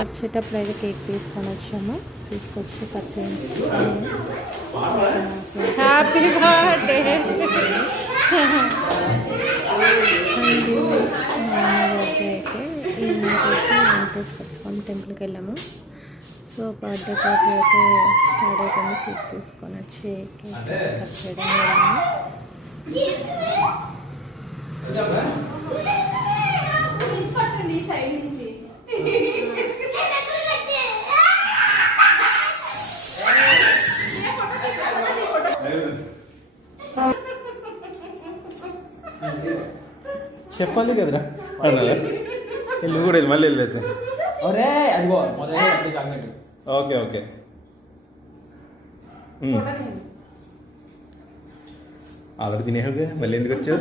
వచ్చేటప్పుడు అయితే కేక్ తీసుకొని వచ్చాము, తీసుకొచ్చి కట్ చేసి హ్యాపీ బర్త్డే బర్త్డే అయితే ఈవినింగ్ చేసి వెంకటేశ్వర స్వామి టెంపుల్కి వెళ్ళాము. సో బర్త్డే పార్టీ అయితే స్టార్ట్ అయిపోయింది. కేక్ తీసుకొని వచ్చి కేక్ కట్ చేయడం చెప్పాలి కదరా అన్నదా నువ్వు కూడా మళ్ళీ వెళ్ళలేదు. ఓకే ఓకే ఆల్రెడీ తినే మళ్ళీ ఎందుకు వచ్చావు?